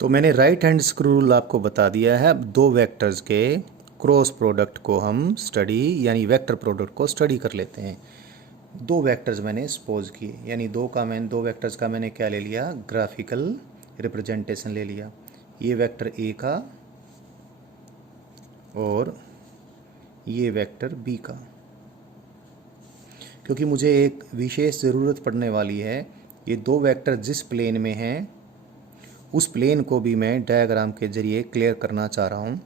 तो मैंने right hand screw rule आपको बता दिया है। अब दो वेक्टर्स के क्रॉस प्रोडक्ट को हम स्टडी यानी वेक्टर प्रोडक्ट को स्टडी कर लेते हैं। दो वेक्टर्स मैंने सपोज किए, यानी दो वेक्टर्स का मैंने क्या ले लिया, ग्राफिकल रिप्रेजेंटेशन ले लिया। ये वेक्टर ए का और ये वेक्टर बी का। क्योंकि मुझे एक विशेष ज़रूरत पड़ने वाली है, ये दो वेक्टर जिस प्लेन में हैं उस प्लेन को भी मैं डायग्राम के जरिए क्लियर करना चाह रहा हूँ।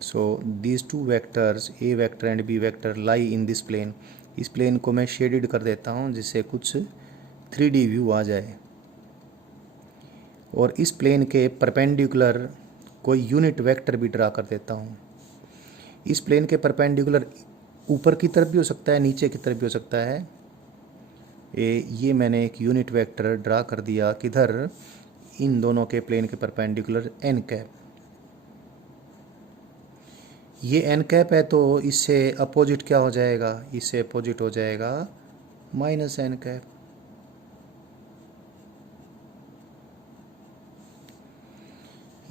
So these two vectors A vector and B vector lie in this plane. इस प्लेन को मैं शेडेड कर देता हूँ जिससे कुछ 3D व्यू आ जाए। और इस प्लेन के परपेंडिकुलर कोई यूनिट वेक्टर भी ड्रा कर देता हूँ। इस प्लेन के परपेंडिकुलर ऊपर की तरफ भी हो सकता है, नीचे की तरफ भी हो सकता है। ये मैंने एक यूनिट वेक्टर ड्रा कर दिया किधर, इन दोनों के प्लेन के परपेंडिकुलर एन कैप। ये एन कैप है तो इससे अपोजिट क्या हो जाएगा, इससे अपोजिट हो जाएगा माइनस एन कैप।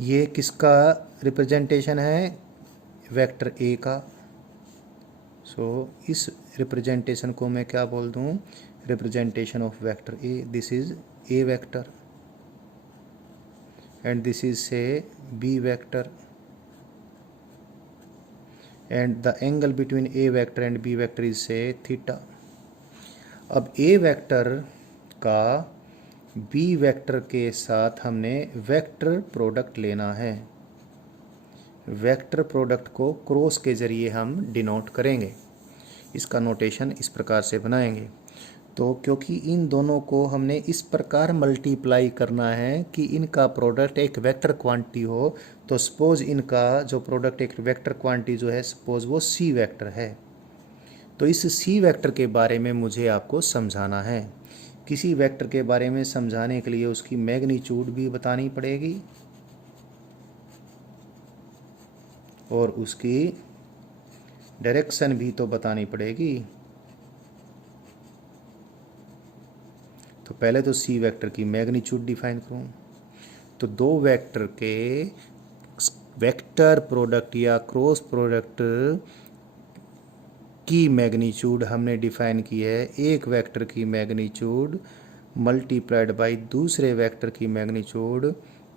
ये किसका रिप्रेजेंटेशन है, वेक्टर ए का। सो इस रिप्रेजेंटेशन को मैं क्या बोल दूं, representation of vector A. This is A vector and this is say B vector and the angle between A vector and B vector is say theta. अब ए वेक्टर का B vector के साथ हमने वेक्टर प्रोडक्ट लेना है। Vector product को cross के जरिए हम डिनोट करेंगे। इसका नोटेशन इस प्रकार से बनाएंगे। तो क्योंकि इन दोनों को हमने इस प्रकार मल्टीप्लाई करना है कि इनका प्रोडक्ट एक वेक्टर क्वांटिटी हो, तो सपोज इनका जो प्रोडक्ट एक वेक्टर क्वांटिटी जो है, सपोज वो सी वेक्टर है। तो इस सी वेक्टर के बारे में मुझे आपको समझाना है। किसी वेक्टर के बारे में समझाने के लिए उसकी मैग्नीट्यूड भी बतानी पड़ेगी और उसकी डायरेक्शन भी तो बतानी पड़ेगी। तो पहले तो सी वेक्टर की मैग्नीट्यूड डिफाइन करूं। तो दो वेक्टर के वेक्टर प्रोडक्ट या क्रॉस प्रोडक्ट की मैग्नीट्यूड हमने डिफाइन की है, एक वेक्टर की मैग्नीट्यूड मल्टीप्लाइड बाय दूसरे वेक्टर की magnitude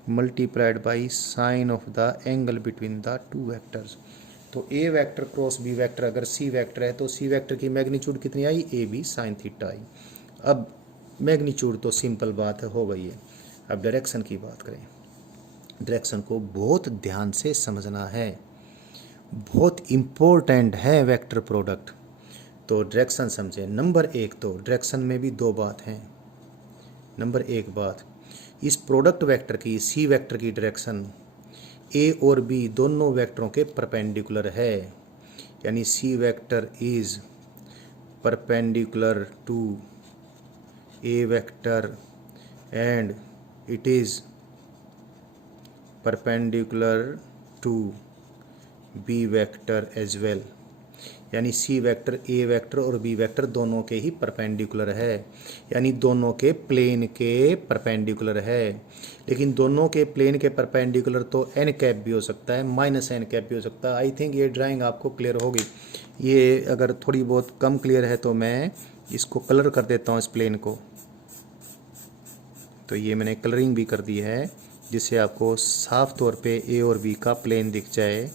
multiplied by sine of the angle between the two vectors. तो ए वेक्टर क्रॉस बी वेक्टर अगर सी वेक्टर है तो सी वेक्टर की मैग्नीट्यूड कितनी आई, ए बी साइन थीटा आई। अब मैग्नीट्यूड तो सिंपल बात है, हो गई है। अब डायरेक्शन की बात करें। डायरेक्शन को बहुत ध्यान से समझना है, बहुत इम्पोर्टेंट है वेक्टर प्रोडक्ट। तो डायरेक्शन समझे। नंबर एक, तो डायरेक्शन में भी दो बात हैं। नंबर एक बात, इस प्रोडक्ट वेक्टर की सी वेक्टर की डायरेक्शन ए और बी दोनों वेक्टरों के परपेंडिकुलर है। यानी C vector is perpendicular to A vector and it is perpendicular to B vector as well. यानी सी वेक्टर ए वेक्टर और बी वेक्टर दोनों के ही परपेंडिकुलर है, यानी दोनों के प्लेन के परपेंडिकुलर है। लेकिन दोनों के प्लेन के परपेंडिकुलर तो एन कैप भी हो सकता है, माइनस एन कैप भी हो सकता है। आई थिंक ये ड्राइंग आपको क्लियर होगी। ये अगर थोड़ी बहुत कम क्लियर है तो मैं इसको कलर कर देता हूँ इस प्लेन को। तो ये मैंने कलरिंग भी कर दी है जिससे आपको साफ तौर पे ए और बी का प्लेन दिख जाए।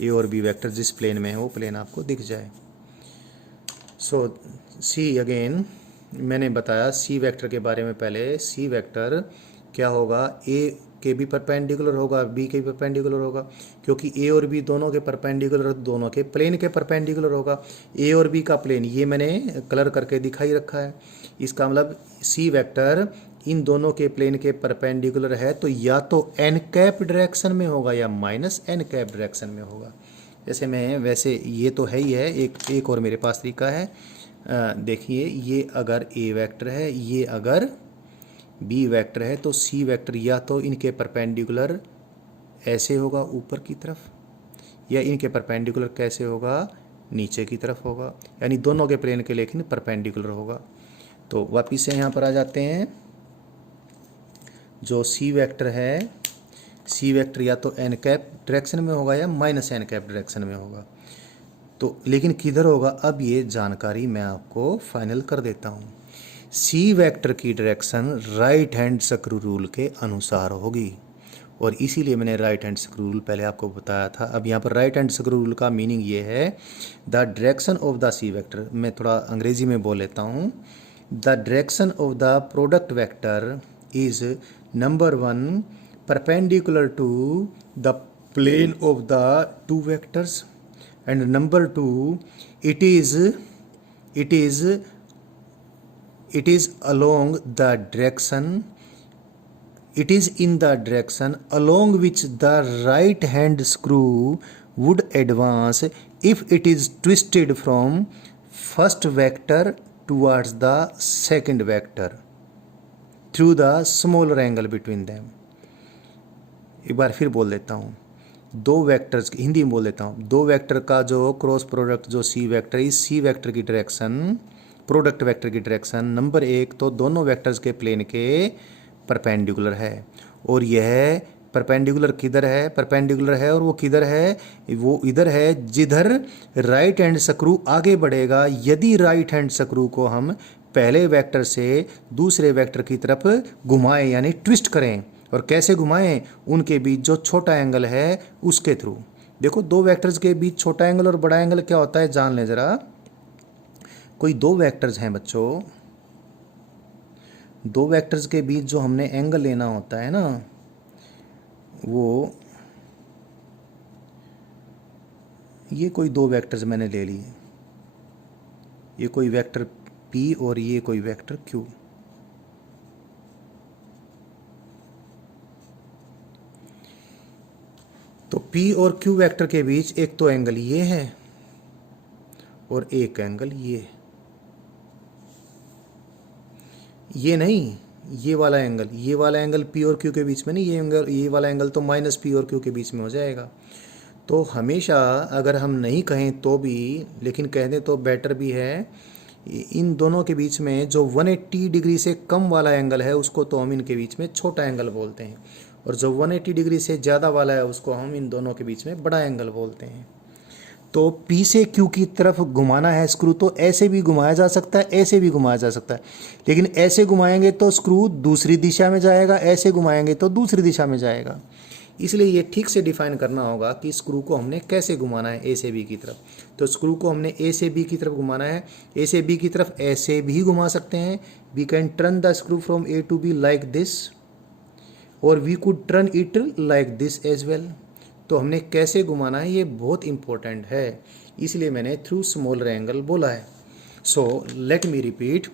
ए और बी वेक्टर जिस प्लेन में है वो प्लेन आपको दिख जाए। सो सी अगेन मैंने बताया सी वेक्टर के बारे में पहले। सी वेक्टर क्या होगा, ए के भी परपेंडिकुलर होगा, बी के भी परपेंडिकुलर होगा। क्योंकि ए और बी दोनों के परपेंडिकुलर, दोनों के प्लेन के परपेंडिकुलर होगा। ए और बी का प्लेन ये मैंने कलर करके दिखाई रखा है। इसका मतलब सी वेक्टर इन दोनों के प्लेन के परपेंडिकुलर है, तो या तो एन कैप डायरेक्शन में होगा या माइनस एन कैप डायरेक्शन में होगा। जैसे मैं वैसे ये तो है ही है, एक और मेरे पास तरीका है। देखिए, ये अगर ए वेक्टर है, ये अगर बी वेक्टर है, तो सी वेक्टर या तो इनके परपेंडिकुलर ऐसे होगा ऊपर की तरफ, या इनके परपेंडिकुलर कैसे होगा, नीचे की तरफ होगा। यानी दोनों के प्लेन के लेकिन परपेंडिकुलर होगा। तो वापिस से यहाँ पर आ जाते हैं। जो सी वेक्टर है, सी वेक्टर या तो एन कैप डायरेक्शन में होगा या माइनस एन कैप डायरेक्शन में होगा। तो लेकिन किधर होगा, अब ये जानकारी मैं आपको फाइनल कर देता हूँ। सी वेक्टर की direction right hand screw rule के अनुसार होगी, और इसीलिए मैंने राइट हैंड स्क्रू रूल पहले आपको बताया था। अब यहाँ पर राइट हैंड स्क्रू रूल का मीनिंग ये है, the direction of the C vector, मैं थोड़ा अंग्रेजी में बोल लेता हूँ, the direction of the product vector is number 1 perpendicular to the plane of the two vectors, and number 2 it is along the direction, it is in the direction along which the right hand screw would advance if it is twisted from first vector towards the second vector through the smaller angle between them। एक बार फिर बोल देता हूँ, दो vectors, Hindi में बोल देता हूँ, दो वेक्टर का जो क्रॉस प्रोडक्ट जो सी वेक्टर, इस सी वेक्टर की डायरेक्शन, प्रोडक्ट वेक्टर की डायरेक्शन नंबर 1 तो दोनों वेक्टर्स के प्लेन के परपेंडिकुलर है, और यह परपेंडिकुलर किधर है, परपेंडिकुलर है, और वो किधर है, वो इधर है जिधर राइट हैंड स्क्रू आगे बढ़ेगा। यदि राइट हैंड स्क्रू को हम पहले वेक्टर से दूसरे वेक्टर की तरफ घुमाएं यानी ट्विस्ट करें, और कैसे घुमाएं, उनके बीच जो छोटा एंगल है उसके थ्रू। देखो दो वेक्टर्स के बीच छोटा एंगल और बड़ा एंगल क्या होता है जान लें ज़रा। कोई दो वेक्टर्स हैं बच्चों, दो वेक्टर्स के बीच जो हमने एंगल लेना होता है ना, वो ये कोई दो वेक्टर्स मैंने ले लिए, ये कोई वेक्टर P और ये कोई वेक्टर Q। तो P और Q वेक्टर के बीच एक तो एंगल ये है और एक एंगल ये नहीं, ये वाला एंगल, ये वाला एंगल P और Q के बीच में नहीं, ये एंगल, ये वाला एंगल तो माइनस P और Q के बीच में हो जाएगा। तो हमेशा अगर हम नहीं कहें तो भी, लेकिन कह दें तो बेटर भी है, इन दोनों के बीच में जो 180 डिग्री से कम वाला एंगल है उसको तो हम इनके बीच में छोटा एंगल बोलते हैं, और जो 180 डिग्री से ज़्यादा वाला है उसको हम इन दोनों के बीच में बड़ा एंगल बोलते हैं। तो P से Q की तरफ घुमाना है स्क्रू, तो ऐसे भी घुमाया जा सकता है, ऐसे भी घुमाया जा सकता है, लेकिन ऐसे घुमाएंगे तो स्क्रू दूसरी दिशा में जाएगा, ऐसे घुमाएंगे तो दूसरी दिशा में जाएगा। इसलिए ये ठीक से डिफाइन करना होगा कि स्क्रू को हमने कैसे घुमाना है A से B की तरफ। तो स्क्रू को हमने A से B की तरफ घुमाना है, A से B की तरफ ऐसे भी घुमा सकते हैं, we can turn the screw from A to B like this, और we could turn it like this as well. तो हमने कैसे घुमाना है ये बहुत इंपॉर्टेंट है, इसलिए मैंने थ्रू स्मॉलर एंगल बोला है। सो लेट मी रिपीट,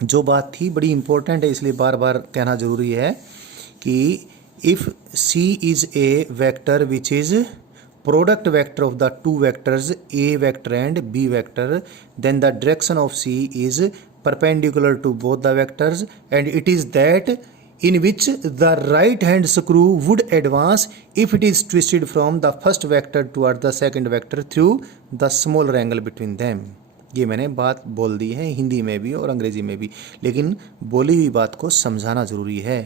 जो बात थी बड़ी इंपॉर्टेंट है इसलिए बार बार कहना जरूरी है कि if C is A vector which is product vector of the two vectors A vector and B vector, then the direction of C is perpendicular to both the vectors, and it is that in which the right hand screw would advance if it is twisted from the first vector toward the second vector through the smaller angle between them। ये मैंने बात बोल दी है हिंदी में भी और अंग्रेजी में भी, लेकिन बोली हुई बात को समझाना ज़रूरी है।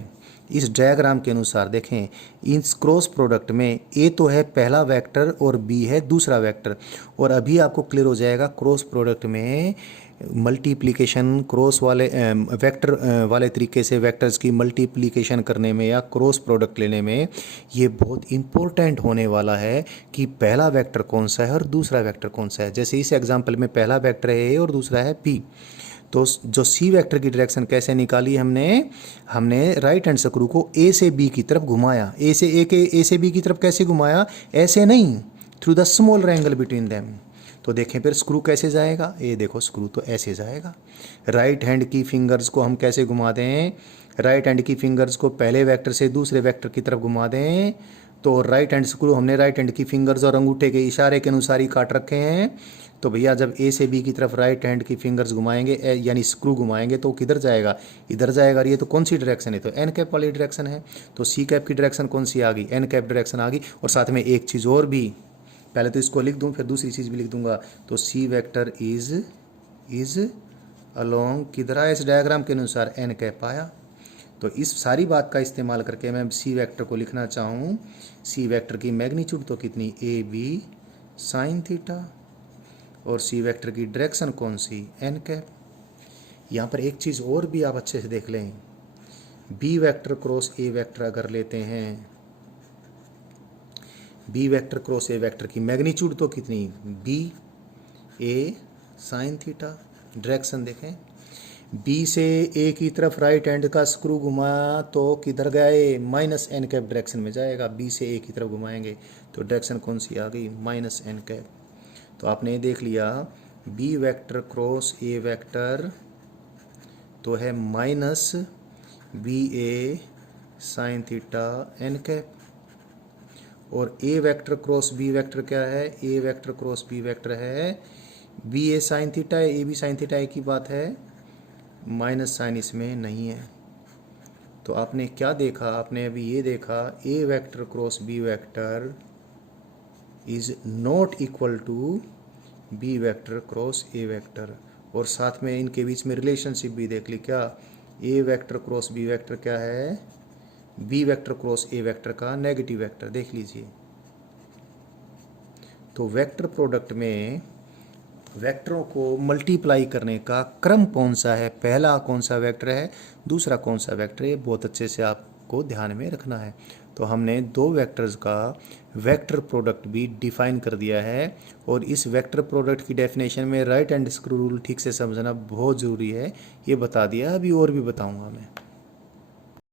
इस डायग्राम के अनुसार देखें, इस क्रॉस प्रोडक्ट में A तो है पहला वेक्टर और B है दूसरा वेक्टर, और अभी आपको क्लियर हो जाएगा क्रॉस प्रोडक्ट में मल्टीप्लिकेशन, क्रॉस वाले वेक्टर वाले तरीके से वेक्टर्स की मल्टीप्लिकेशन करने में या क्रॉस प्रोडक्ट लेने में ये बहुत इंपॉर्टेंट होने वाला है कि पहला वेक्टर कौन सा है और दूसरा वेक्टर कौन सा है। जैसे इस एग्जाम्पल में पहला वेक्टर है A और दूसरा है P, तो जो C वेक्टर की डायरेक्शन कैसे निकाली हमने राइट हैंड स्क्रू को A से B की तरफ घुमाया। A से B की तरफ कैसे घुमाया, ऐसे नहीं, through the small angle between them. तो देखें फिर स्क्रू कैसे जाएगा, ये देखो स्क्रू तो ऐसे जाएगा। राइट हैंड की फिंगर्स को हम कैसे घुमा दें, राइट हैंड की फिंगर्स को पहले वेक्टर से दूसरे वेक्टर की तरफ घुमा दें, तो राइट हैंड स्क्रू हमने राइट हैंड की फिंगर्स और अंगूठे के इशारे के अनुसार ही काट रखे हैं। तो भैया जब A से B की तरफ राइट हैंड की फिंगर्स घुमाएंगे यानी स्क्रू घुमाएंगे तो किधर जाएगा, इधर जाएगा। और ये तो कौन सी डायरेक्शन है, तो एन कैप वाली डायरेक्शन है। तो C कैप की डायरेक्शन कौन सी आ गई, एन कैप डायरेक्शन आ गई। और साथ में एक चीज़ और भी, पहले तो इसको लिख दूँ फिर दूसरी चीज़ भी लिख दूंगा। तो C वेक्टर इज अलोंग किधर आया इस डायग्राम के अनुसार, एन कैप आया। तो इस सारी बात का इस्तेमाल करके मैं सी वेक्टर को लिखना चाहूँ, सी वेक्टर की मैग्नीट्यूड तो कितनी, ए बी साइन थीटा, और सी वेक्टर की डायरेक्शन कौन सी, एन कैप। यहाँ पर एक चीज़ और भी आप अच्छे से देख लें, B vector cross A vector अगर लेते हैं, B vector cross A vector की मैग्नीट्यूड तो कितनी, B A sine theta, direction देखें, बी से ए की तरफ राइट हैंड का स्क्रू घुमा तो किधर गया, ए माइनस एन कैप डायरेक्शन में जाएगा, बी से ए की तरफ घुमाएंगे तो डायरेक्शन कौन सी आ गई, माइनस एन कैप। तो आपने देख लिया B vector cross A vector तो है minus B A sine theta N cap, और A vector cross B vector क्या है, A vector cross B vector है बी ए साइन थीटा है, ए बी साइन थीटा एक ही बात है, माइनस साइन इसमें नहीं है। तो आपने क्या देखा, आपने अभी ये देखा A vector cross B vector is not equal to B vector cross A vector, और साथ में इनके बीच में रिलेशनशिप भी देख ली, क्या A vector cross B vector क्या है, B vector cross A vector का नेगेटिव वेक्टर, देख लीजिए। तो वेक्टर प्रोडक्ट में वेक्टरों को मल्टीप्लाई करने का क्रम कौन सा है, पहला कौन सा वेक्टर है, दूसरा कौन सा वेक्टर है, बहुत अच्छे से आपको ध्यान में रखना है। तो हमने दो वेक्टर्स का वेक्टर प्रोडक्ट भी डिफाइन कर दिया है, और इस वेक्टर प्रोडक्ट की डेफिनेशन में राइट हैंड स्क्रू रूल ठीक से समझना बहुत ज़रूरी है, ये बता दिया, अभी और भी बताऊंगा मैं।